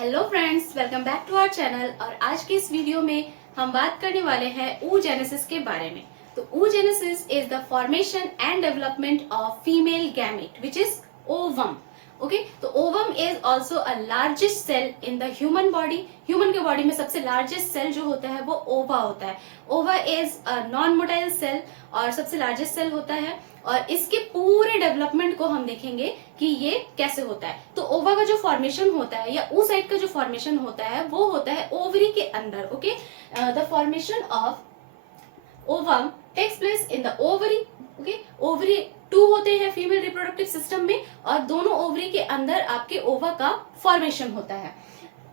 Hello friends, welcome back to our channel. और आज के इस वीडियो में हम बात करने वाले हैं oogenesis के बारे में। तो oogenesis is the formation and development of female gamete which is ovum. Okay, तो ovum is also a largest cell in the human body. Human के बॉडी में सबसे लार्जेस्ट सेल जो होता है वो ओवा होता है। Ova is a non motile cell और सबसे लार्जेस्ट सेल होता है। और इसके पूरे डेवलपमेंट को हम देखेंगे कि ये कैसे होता है। तो ओवा का जो फॉर्मेशन होता है या oocyte का जो फॉर्मेशन होता है वो होता है ओवरी के अंदर। Okay, the formation of ovum takes place in the ovary. Okay, ovary 2 होते हैं फीमेल रिप्रोडक्टिव सिस्टम में और दोनों ओवरी के अंदर आपके ओवा का फॉर्मेशन होता है।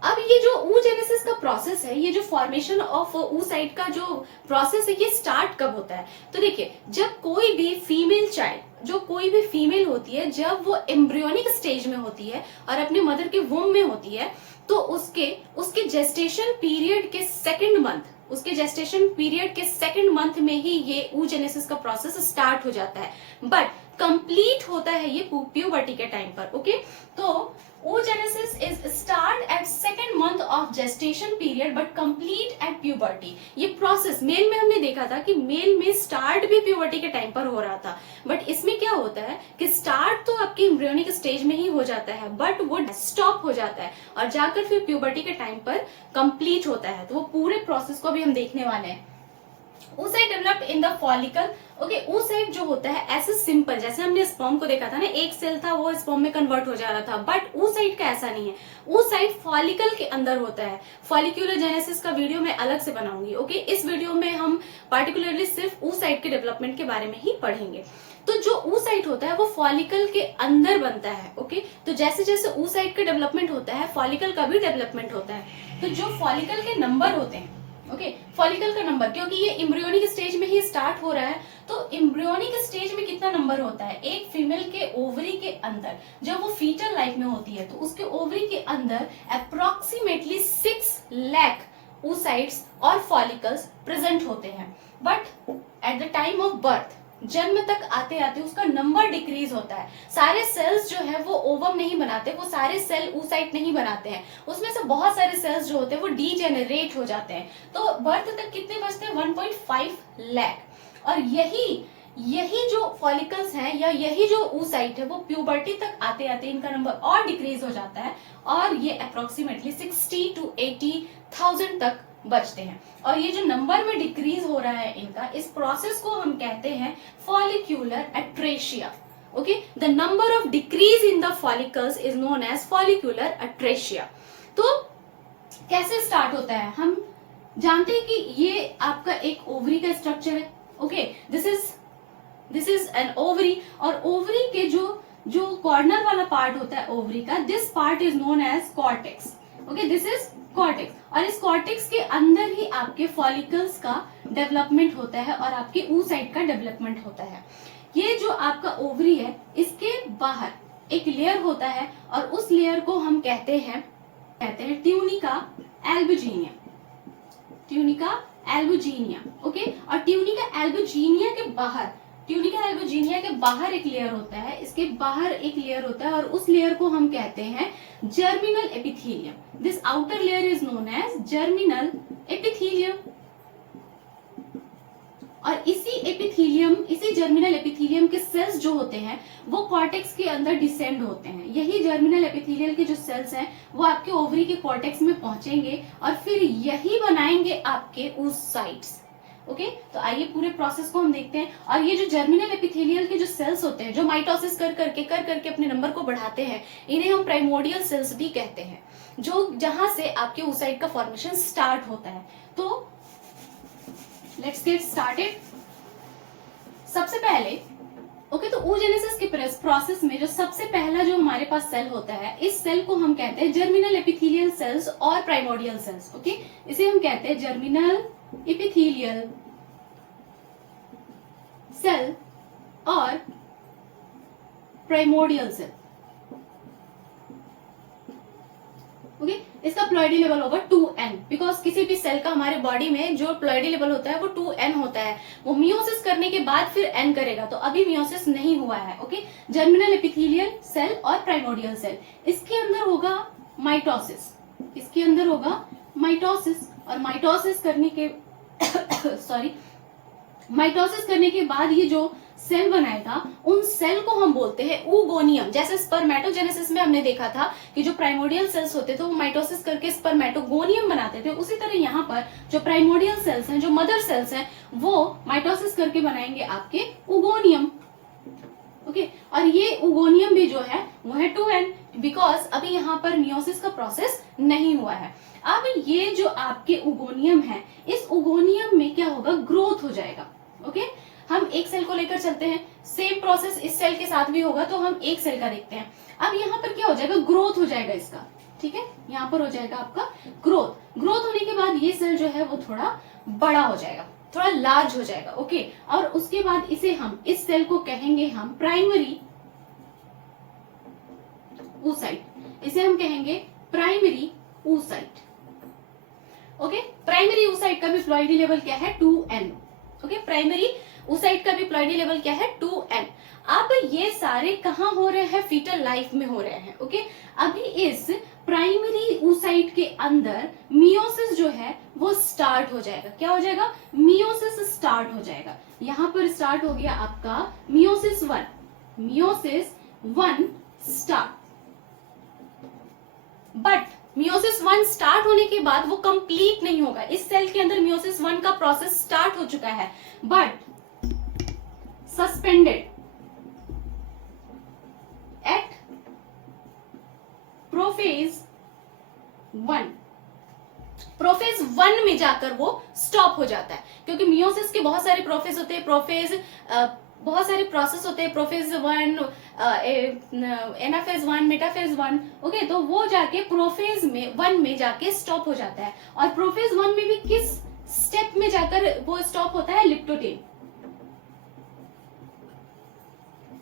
अब ये जो oogenesis का प्रोसेस है, ये जो फॉर्मेशन ऑफ oocyte का जो प्रोसेस है, ये स्टार्ट कब होता है? तो देखिए, जब कोई भी फीमेल चाइल्ड, जो कोई भी फीमेल होती है, जब वो एम्ब्रियोनिक स्टेज में होती है और अपने मदर के वूम में होती है, तो उसके जेस्टेशन पीरियड के सेकेंड मंथ में ही ये oogenesis का प्रोसेस स्टार्ट हो जाता है। बट कंप्लीट होता है ये प्यूबर्टी के टाइम पर। ओके, तो oogenesis is start at second month of gestation period but complete at puberty। ये प्रोसेस मेल में हमने देखा था कि मेल में स्टार्ट भी प्यूबर्टी के टाइम पर हो रहा था, बट इसमें क्या होता है कि स्टार्ट तो आपके एम्ब्रियोनिक स्टेज में ही हो जाता है बट वो स्टॉप हो जाता है और जाकर फिर प्यूबर्टी के टाइम पर कंप्लीट होता है। तो वो पूरे प्रोसेस को भी हम देखने वाले हैं। oocyte developed in the follicle. Okay, oocyte जो होता है ऐसे सिंपल, जैसे हमने स्पर्म को देखा था ना, एक सेल था वो स्पर्म में कन्वर्ट हो जा रहा था, बट oocyte का ऐसा नहीं है। oocyte फॉलिकल के अंदर होता है। फॉलिक्यूलर जेनेसिस का वीडियो मैं अलग से बनाऊंगी। ओके, इस वीडियो में हम पार्टिकुलरली सिर्फ oocyte के डेवलपमेंट के बारे में ही पढ़ेंगे। तो जो oocyte होता है वो फॉलिकल के अंदर बनता है। ओके, तो जैसे जैसे oocyte का डेवलपमेंट होता है, फॉलिकल का भी डेवलपमेंट होता है। तो जो फॉलिकल के नंबर होते हैं, ओके, फॉलिकल का नंबर, क्योंकि ये एम्ब्रियोनिक स्टेज में ही स्टार्ट हो रहा है, तो एम्ब्रियोनिक स्टेज में कितना नंबर होता है? एक फीमेल के ओवरी के अंदर जब वो फीटल लाइफ में होती है तो उसके ओवरी के अंदर अप्रोक्सीमेटली 6 लाख oocytes और फॉलिकल्स प्रेजेंट होते हैं। But at the time of birth, जन्म तक आते आते उसका नंबर डिक्रीज होता है। सारे सेल्स जो है वो ओवम नहीं बनाते, वो सारे सेल oocyte नहीं बनाते हैं, उसमें से बहुत सारे सेल्स जो होते हैं वो डीजेनरेट हो जाते हैं। तो बर्थ तक कितने बचते हैं? 1.5 लाख। और यही जो फॉलिकल्स हैं या यही जो oocyte है वो प्यूबर्टी तक आते आते इनका नंबर और डिक्रीज हो जाता है और ये अप्रोक्सीमेटली 60 to 80,000 तक बचते हैं। और ये जो नंबर में डिक्रीज हो रहा है इनका, इस प्रोसेस को हम कहते हैं follicular atresia. Okay, the number of decrease in the follicles is known as follicular atresia. तो कैसे स्टार्ट होता है? हम जानते हैं कि ये आपका एक ओवरी का स्ट्रक्चर है। Okay, this is an ovary और ओवरी के जो कॉर्नर वाला पार्ट होता है ओवरी का, this part is known as cortex. Okay, this is cortex और इस कॉर्टेक्स के अंदर ही आपके फॉलिकल्स का डेवलपमेंट होता है और आपके oocyte का डेवलपमेंट होता है। ये जो आपका ओवरी है, इसके बाहर एक लेयर होता है और उस लेयर को हम कहते हैं tunica albuginea. Tunica albuginea. Okay, और ट्यूनिका एल्बुजिनिया के बाहर एक लेयर होता है, इसके बाहर एक लेयर होता है और उस लेयर को हम कहते हैं germinal epithelium. This outer layer is known as germinal epithelium. और इसी जर्मिनल एपिथेलियम के सेल्स जो होते हैं वो कॉर्टेक्स के अंदर डिसेंड होते हैं। यही जर्मिनल एपिथेलियल के जो सेल्स हैं वो आपके ओवरी के कॉर्टेक्स में पहुंचेंगे और फिर यही बनाएंगे आपके oocytes। ओके, तो आइए पूरे प्रोसेस को हम देखते हैं। और ये जो जर्मिनल एपिथेलियल के जो सेल्स होते हैं, जो माइटोसिस कर करके अपने नंबर को बढ़ाते हैं, इन्हें हम प्राइमोर्डियल सेल्स भी कहते हैं, जो जहां से आपके oocyte का फॉर्मेशन स्टार्ट होता है। तो लेट्स गेट स्टार्टेड। सबसे पहले तो oogenesis के प्रोसेस में जो सबसे पहला जो हमारे पास सेल होता है, इस सेल को हम कहते हैं जर्मिनल एपिथेलियल सेल्स और प्राइमोर्डियल सेल्स। ओके, इसे हम कहते हैं जर्मिनल एपिथेलियल सेल और प्राइमोर्डियल सेल। ओके, इसका प्लॉइडी लेवल होगा 2n, बिकॉज किसी भी सेल का हमारे बॉडी में जो प्लॉइडी लेवल होता है वो 2n होता है। वो मियोसिस करने के बाद फिर n करेगा, तो अभी मियोसिस नहीं हुआ है। ओके, जर्मिनल एपिथेलियल सेल और प्राइमोर्डियल सेल, इसके अंदर होगा माइटोसिस। इसके अंदर होगा माइटोसिस, और माइटोसिस करने के सॉरी माइटोसिस करने के बाद ये जो सेल बनाएगा उन सेल को हम बोलते हैं oogoनियम। जैसे स्पर्मेटोजेनेसिस में हमने देखा था कि जो प्राइमोडियल सेल्स होते थे वो माइटोसिस करके स्पर्मेटोगोनियम बनाते थे, उसी तरह यहाँ पर जो प्राइमोडियल सेल्स हैं, जो मदर सेल्स हैं, वो माइटोसिस करके बनाएंगे आपके oogoनियम। ओके, और ये oogoनियम भी जो है वो है 2n, बिकॉज अभी यहाँ पर मियोसिस का प्रोसेस नहीं हुआ है। अब ये जो आपके oogoनियम है, इस oogoनियम में क्या होगा, ग्रोथ हो जाएगा। ओके, हम एक सेल को लेकर चलते हैं, सेम प्रोसेस इस सेल के साथ भी होगा, तो हम एक सेल का देखते हैं। अब यहाँ पर क्या हो जाएगा, ग्रोथ हो जाएगा इसका, ठीक है, यहाँ पर हो जाएगा आपका ग्रोथ। ग्रोथ होने के बाद ये सेल जो है वो थोड़ा बड़ा हो जाएगा, थोड़ा लार्ज हो जाएगा। ओके, और उसके बाद इसे हम, इस सेल को कहेंगे हम प्राइमरी oocyte, इसे हम कहेंगे primary oocyte। Okay, primary oocyte का भी फ्लूइडी लेवल क्या है, 2n। ओके, प्राइमरी oocyte का भी फ्लूइडी लेवल क्या है, 2n। अब ये सारे कहाँ हो रहे हैं, फीटल लाइफ में हो रहे हैं। ओके, अभी इस प्राइमरी oocyte के अंदर मियोसिस जो है वो स्टार्ट हो जाएगा। क्या हो जाएगा, मियोसिस स्टार्ट हो जाएगा। यहाँ पर स्टार्ट हो गया आपका meiosis 1, meiosis 1 start. But meiosis 1 start होने के बाद वो कंप्लीट नहीं होगा। इस सेल के अंदर मियोसिस 1 का प्रोसेस स्टार्ट हो चुका है, but suspended at prophase 1। Prophase 1 में जाकर वो स्टॉप हो जाता है, क्योंकि मियोसिस के बहुत सारे प्रोफेज होते हैं, बहुत सारे प्रोसेस होते हैं, प्रोफेज 1, एनाफेज 1, मेटाफेज 1। ओके, तो वो जाके प्रोफेज में 1 में जाके स्टॉप हो जाता है। और प्रोफेज 1 में भी किस स्टेप में जाकर वो स्टॉप होता है, लिप्टोटेन।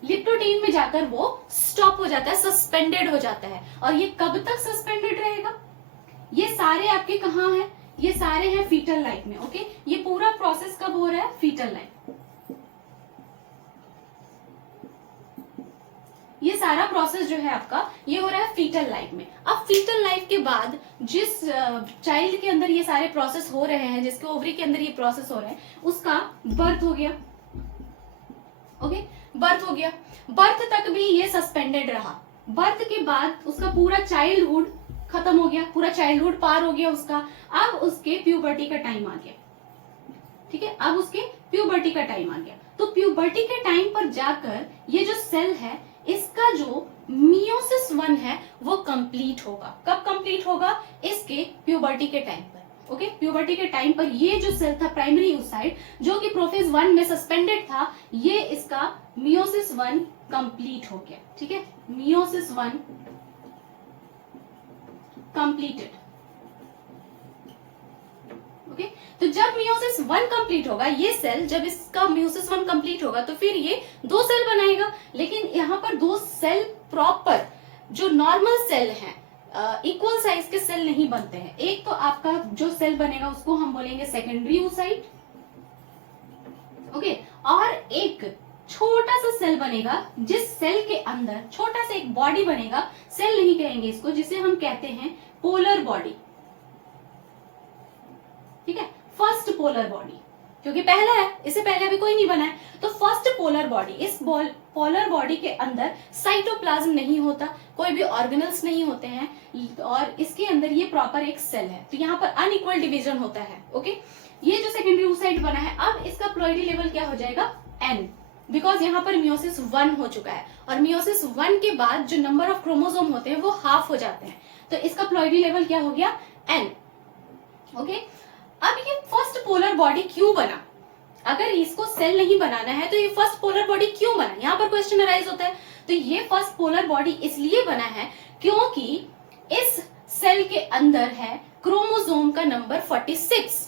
लिप्टोटेन में जाकर वो स्टॉप हो जाता है, सस्पेंडेड हो जाता है। और ये कब तक सस्पेंडेड रहेगा, ये सारे आपके कहाँ हैं, ये सारे हैं फीटल लाइफ में। ओके, ये पूरा प्रोसेस कब हो रहा है, फीटल लाइफ। ये सारा प्रोसेस जो है आपका ये हो रहा है फीटल लाइफ में। अब फीटल लाइफ के बाद जिस चाइल्ड के अंदर ये सारे प्रोसेस हो रहे हैं, जिसके ओवरी के अंदर ये प्रोसेस हो रहे हैं, उसका बर्थ हो गया। ओके, बर्थ हो गया। बर्थ तक भी ये सस्पेंडेड रहा। बर्थ के बाद उसका पूरा चाइल्डहुड खत्म हो गया, पूरा चाइल्डहुड पार हो गया उसका। अब उसके प्यूबर्टी का टाइम आ गया, ठीक है, अब उसके प्यूबर्टी का टाइम आ गया। तो प्यूबर्टी के टाइम पर जाकर ये जो सेल है, इसका जो मियोसिस 1 है वो कंप्लीट होगा। कब कंप्लीट होगा, इसके प्यूबर्टी के टाइम पर। ओके, प्यूबर्टी के टाइम पर ये जो सेल था प्राइमरी oocyte, जो कि प्रोफेज 1 में सस्पेंडेड था, ये इसका मियोसिस 1 कंप्लीट हो गया। ठीक है, मियोसिस 1 कंप्लीटेड। ओके, तो जब मियोसिस 1 कंप्लीट होगा, ये सेल जब इसका मियोसिस 1 कंप्लीट होगा तो फिर ये 2 सेल बनाएगा। लेकिन यहाँ पर 2 सेल प्रॉपर जो नॉर्मल सेल हैं, इक्वल साइज के सेल नहीं बनते हैं। एक तो आपका जो सेल बनेगा उसको हम बोलेंगे सेकेंडरी oocyte। ओके, और एक छोटा सा सेल बनेगा जिस सेल के अंदर छोटा सा एक बॉडी बनेगा, सेल नहीं कहेंगे इसको, जिसे हम कहते हैं पोलर बॉडी। ठीक है, फर्स्ट पोलर बॉडी, क्योंकि पहला है, इससे पहले अभी कोई नहीं बना है, तो फर्स्ट पोलर बॉडी। इस पोलर बॉडी के अंदर साइटोप्लाज्म नहीं होता, कोई भी ऑर्गेनल्स नहीं होते हैं, और इसके अंदर ये प्रॉपर एक सेल है। तो यहाँ पर अनइक्वल डिवीजन होता है। ओके, ये जो सेकेंडरी oocyte बना है, अब इसका प्लॉइडी लेवल क्या हो जाएगा, n, बिकॉज यहाँ पर मियोसिस 1 हो चुका है, और मियोसिस 1 के बाद जो नंबर ऑफ क्रोमोसोम होते हैं वो हाफ हो जाते हैं, तो इसका प्लॉइडी लेवल क्या हो गया, n। ओके, अब ये फर्स्ट पोलर बॉडी क्यों बना, अगर इसको सेल नहीं बनाना है तो ये फर्स्ट पोलर बॉडी क्यों बना, यहाँ पर क्वेश्चन अराइज होता है। तो ये फर्स्ट पोलर बॉडी इसलिए बना है क्योंकि इस सेल के अंदर है क्रोमोसोम का नंबर 46,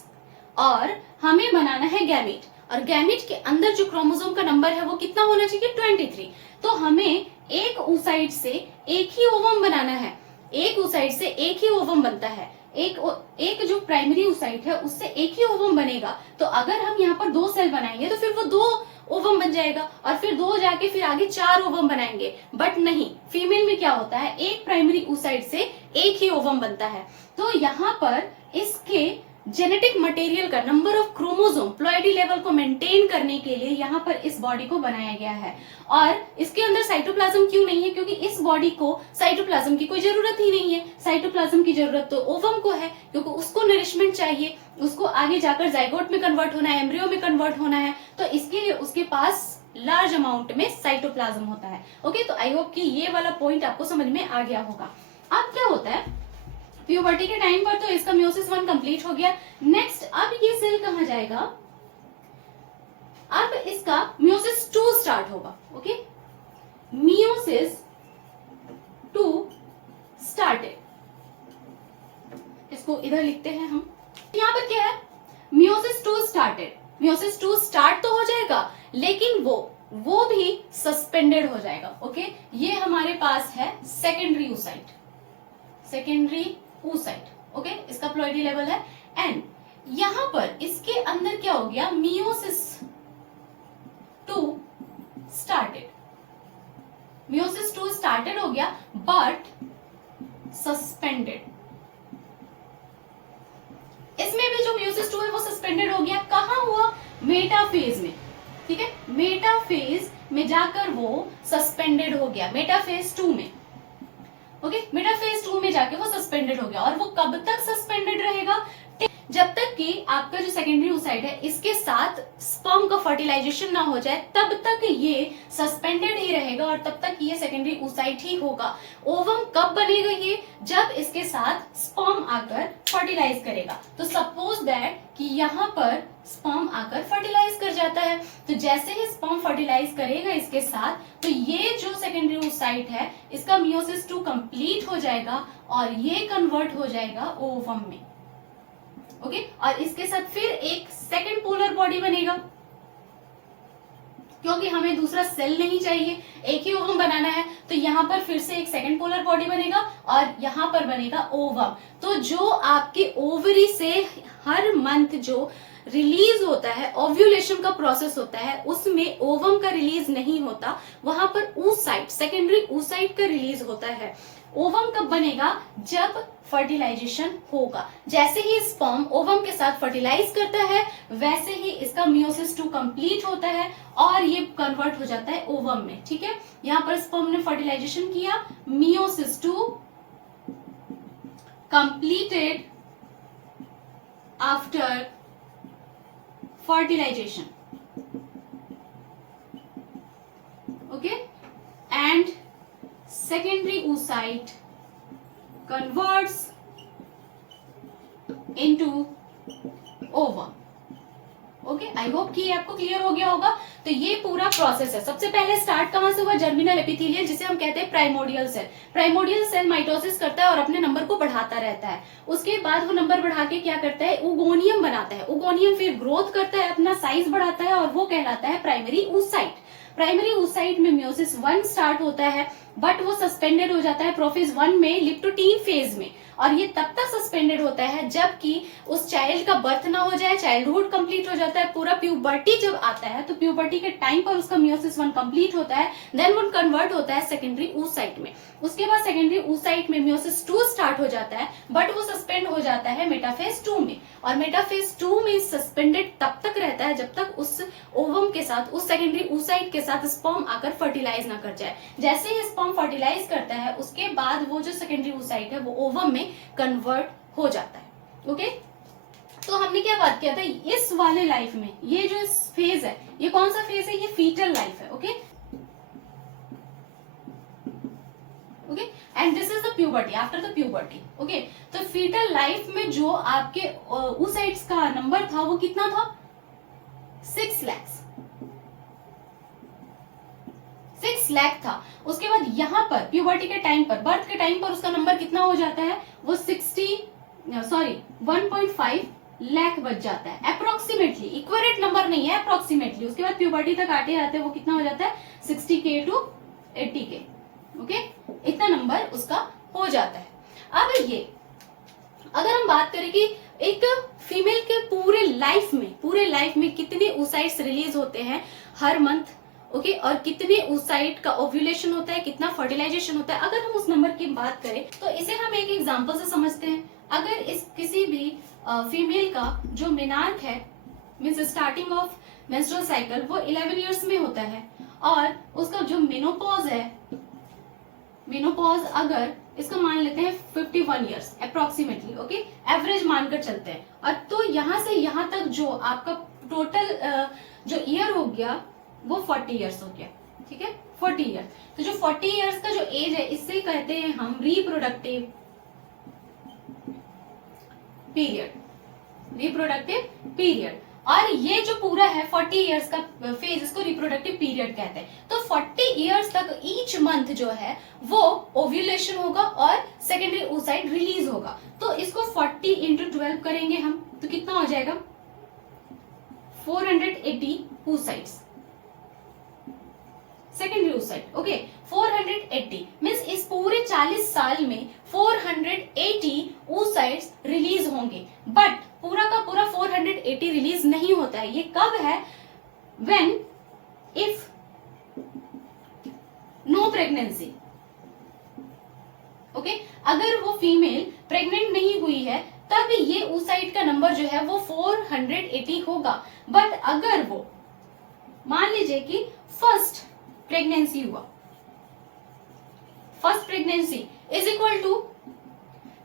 और हमें बनाना है गैमीट, और गैमीट के अंदर जो क्रोमोसोम का नंबर है वो कितना होना चाहिए, 23। तो हमें एक oocyte से एक ही ओवम बनाना है, एक oocyte से एक ही ओवम बनता है, एक जो प्राइमरी oocyte है उससे एक ही ओवम बनेगा। तो अगर हम यहाँ पर 2 सेल बनाएंगे तो फिर वो 2 ओवम बन जाएगा, और फिर 2 जाके फिर आगे 4 ओवम बनाएंगे। बट नहीं, फीमेल में क्या होता है, एक प्राइमरी oocyte से एक ही ओवम बनता है। तो यहाँ पर इसके जेनेटिक मटेरियल का number of chromosome ploidy level को मेंटेन करने के लिए यहाँ पर इस बॉडी को बनाया गया है। और इसके अंदर साइटोप्लाज्म क्यों नहीं है, क्योंकि इस बॉडी को साइटोप्लाज्म की कोई जरूरत ही नहीं है। साइटोप्लाज्म की जरूरत तो ओवम को है, क्योंकि उसको नरिशमेंट चाहिए, उसको आगे जाकर जाइगोट में कन्वर्ट होना है, एम्ब्रियो में कन्वर्ट होना है, तो इसके लिए उसके पास लार्ज अमाउंट में साइटोप्लाज्म होता है। ओके, तो आई होप कि ये वाला पॉइंट आपको समझ में आ गया होगा। अब क्या होता है, प्यूबर्टी के टाइम पर तो इसका मियोसिस 1 कंप्लीट हो गया। नेक्स्ट अब ये सेल कहां जाएगा, अब इसका मियोसिस 2 स्टार्ट होगा। ओके, मियोसिस 2 स्टार्टेड, इसको इधर लिखते हैं हम। यहां पर क्या है, मियोसिस 2 स्टार्टेड। मियोसिस 2 स्टार्ट तो हो जाएगा, लेकिन वो भी सस्पेंडेड हो जाएगा। ओके, ये हमारे पास है secondary oocyte, secondary oocyte। Okay, इसका प्लॉइडी लेवल है। एंड यहां पर इसके अंदर क्या हो गया, मियोसिस 2 स्टार्टेड, मियोसिस 2 स्टार्टेड हो गया बट सस्पेंडेड। इसमें भी जो मियोसिस 2 है वो सस्पेंडेड हो गया। कहां हुआ, मेटाफेज में। ठीक है, मेटाफेज में जाकर वो सस्पेंडेड हो गया, मेटाफेज 2 में। ओके, मेटाफेज 2 में जाके वो सस्पेंडेड हो गया। और वो कब तक सस्पेंडेड रहेगा, जब तक कि आपका जो सेकेंडरी oocyte है इसके साथ स्पर्म का फर्टिलाइजेशन ना हो जाए, तब तक ये सस्पेंडेड ही रहेगा और तब तक ये सेकेंडरी oocyte ही होगा। ओवम कब बनेगा, ये जब इसके साथ स्पर्म आकर फर्टिलाइज करेगा। तो सपोज दैट कि यहाँ पर स्पर्म आकर फर्टिलाइज कर जाता है, तो जैसे ही स्पर्म फर्टिलाइज करेगा इसके साथ, तो ये जो सेकेंडरी oocyte है इसका मियोसिस 2 कंप्लीट हो जाएगा और ये कन्वर्ट हो जाएगा ओवम में। ओके, और इसके साथ फिर एक सेकेंड पोलर बॉडी बनेगा, क्योंकि हमें दूसरा सेल नहीं चाहिए, एक ही ओवम बनाना है। तो यहाँ पर फिर से एक सेकेंड पोलर बॉडी बनेगा और यहाँ पर बनेगा ओवम। तो जो आपके ओवरी से हर मंथ जो रिलीज होता है, ओव्यूलेशन का प्रोसेस होता है, उसमें ओवम का रिलीज नहीं होता, वहां पर oocyte, सेकेंडरी oocyte का रिलीज होता है। ओवम कब बनेगा, जब फर्टिलाइजेशन होगा। जैसे ही स्पर्म ओवम के साथ फर्टिलाइज करता है, वैसे ही इसका मियोसिस 2 कंप्लीट होता है और ये कन्वर्ट हो जाता है ओवम में। ठीक है, यहाँ पर स्पर्म ने फर्टिलाइजेशन किया, meiosis 2 completed after fertilization. Okay, and secondary oocyte converts into ovum. Okay, I hope कि ये आपको क्लियर हो गया होगा। तो ये पूरा प्रोसेस है। सबसे पहले स्टार्ट कहां से हुआ, जर्मिनल एपिथेलियल, जिसे हम कहते हैं primordial cell. Primordial cell mitosis करता है और अपने नंबर को बढ़ाता रहता है। उसके बाद वो नंबर बढ़ा के क्या करता है, ओगोनियम बनाता है। ओगोनियम फिर ग्रोथ करता है, अपना साइज बढ़ाता है और वो कहलाता है प्राइमरी oocyte। प्राइमरी oocyte में मियोसिस 1 स्टार्ट होता है, बट वो सस्पेंडेड हो जाता है प्रोफेज 1 में, लिप्टोटीन फेज में। और ये तब तक सस्पेंडेड होता है जबकि उस चाइल्ड का बर्थ ना हो जाए, चाइल्डहुड कंप्लीट हो जाता है, पूरा प्यूबर्टी जब आता है, तो प्यूबर्टी के टाइम पर उसका मियोसिस 1 कंप्लीट होता है, देन वो कन्वर्ट होता है सेकेंडरी oocyte में। उसके बाद सेकेंडरी oocyte में मियोसिस 2 स्टार्ट हो जाता है, बट वो सस्पेंड हो जाता है मेटाफेज 2 में। और मेटाफेज 2 में सस्पेंडेड तब तक रहता है जब तक उस ओवम के साथ, उस सेकेंडरी oocyte के साथ स्पर्म आकर फर्टिलाइज ना कर जाए। जैसे ही स्पर्म फर्टिलाइज करता है, उसके बाद वो जो सेकेंडरी oocyte है वो ओवम में कन्वर्ट हो जाता है। ओके, तो हमने क्या बात किया था, इस वाले लाइफ में ये जो फेज है, ये कौन सा फेज है, ये फीटल लाइफ है। Okay, okay, and this is the puberty, after the puberty. Okay, तो फीटल लाइफ में जो आपके oocytes का नंबर था वो कितना था, 6 लाख था। उसके बाद यहाँ पर प्यूबर्टी के टाइम पर, बर्थ के टाइम पर उसका नंबर कितना हो जाता है, वो 1.5 लाख बच जाता है अप्रोक्सीमेटली। इक्वरेट नंबर नहीं है, अप्रोक्सीमेटली। उसके बाद प्यूबर्टी तक आते आते वो कितना हो जाता है, 60K to 80K। ओके, इतना नंबर उसका हो जाता है। अब ये अगर हम बात करें कि एक फीमेल के पूरे लाइफ में कितने oocytes रिलीज होते हैं हर मंथ, ओके और कितने oocyte का ओव्यूलेशन होता है, कितना फर्टिलाइजेशन होता है। अगर हम उस नंबर की बात करें तो इसे हम एक एग्जांपल से समझते हैं। अगर इस किसी भी फीमेल का जो मेनार्क है, means starting of menstrual cycle, वो 11 इयर्स में होता है और उसका जो मेनोपॉज है, मेनोपॉज अगर इसका मान लेते हैं 51 इयर्स अप्रोक्सीमेटली, ओके एवरेज मानकर चलते हैं। और तो यहाँ से यहाँ तक जो आपका टोटल जो ईयर हो गया वो 40 इयर्स हो गया, ठीक है 40 ईयर। तो जो 40 इयर्स का जो एज है इससे कहते हैं हम रिप्रोडक्टिव पीरियड। और ये जो पूरा है 40 इयर्स का फेज, इसको रिप्रोडक्टिव पीरियड कहते हैं। तो 40 इयर्स तक ईच मंथ जो है वो ओव्यूलेशन होगा और सेकेंडरी oocyte रिलीज होगा। तो इसको 40 इंटू 12 करेंगे हम तो कितना हो जाएगा 480 oocytes, secondary oocyte, okay 480 means इस पूरे 40 साल में 480 oocytes रिलीज होंगे। बट पूरा का पूरा 480 रिलीज नहीं होता है। ये कब है? When if no pregnancy, okay अगर वो फीमेल प्रेग्नेंट नहीं हुई है तब ये oocyte का नंबर जो है वो 480 होगा। बट अगर वो मान लीजिए कि फर्स्ट प्रेगनेंसी हुआ, first pregnancy is equal to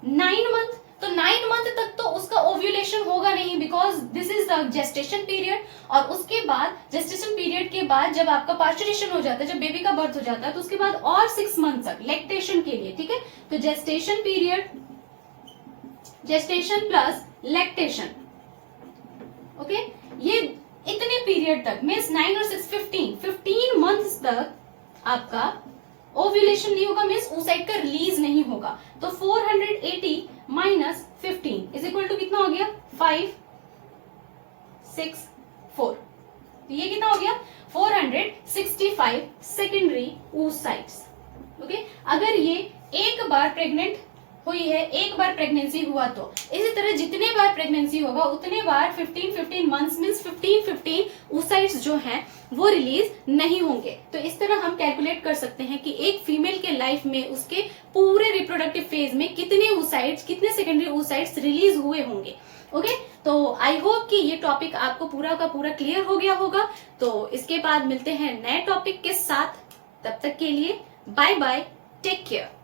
9 month, तो 9 मंथ तक तो उसका ओव्यूलेशन होगा नहीं because this is the gestation period. और उसके बाद जेस्टेशन पीरियड के बाद जब आपका पार्चुरेशन हो जाता है, जब बेबी का बर्थ हो जाता है, तो उसके बाद और 6 मंथ तक लैक्टेशन के लिए, ठीक है। तो gestation period, gestation plus lactation, okay ये इतने पीरियड तक मीन्स 9 और 6 15 मंथ्स तक आपका ओव्यूलेशन नहीं होगा, मीन्स oocyte का रिलीज नहीं होगा। तो 480 माइनस 15 इज इक्वल टू कितना हो गया 5 6 4। तो ये कितना हो गया 465 सेकेंडरी oocytes, ओके। अगर ये एक बार प्रेग्नेंट हुई है, एक बार प्रेगनेंसी हुआ, तो इसी तरह जितने बार प्रेगनेंसी होगा उतने बार 15 मंथ्स मींस 15 oocytes जो हैं वो रिलीज नहीं होंगे। तो इस तरह हम कैलकुलेट कर सकते हैं कि एक फीमेल के लाइफ में उसके पूरे रिप्रोडक्टिव फेज में कितने oocytes, कितने सेकेंडरी oocytes रिलीज हुए होंगे, ओके। तो आई होप कि ये टॉपिक आपको पूरा का पूरा क्लियर हो गया होगा। तो इसके बाद मिलते हैं नए टॉपिक के साथ, तब तक के लिए बाय बाय, टेक केयर।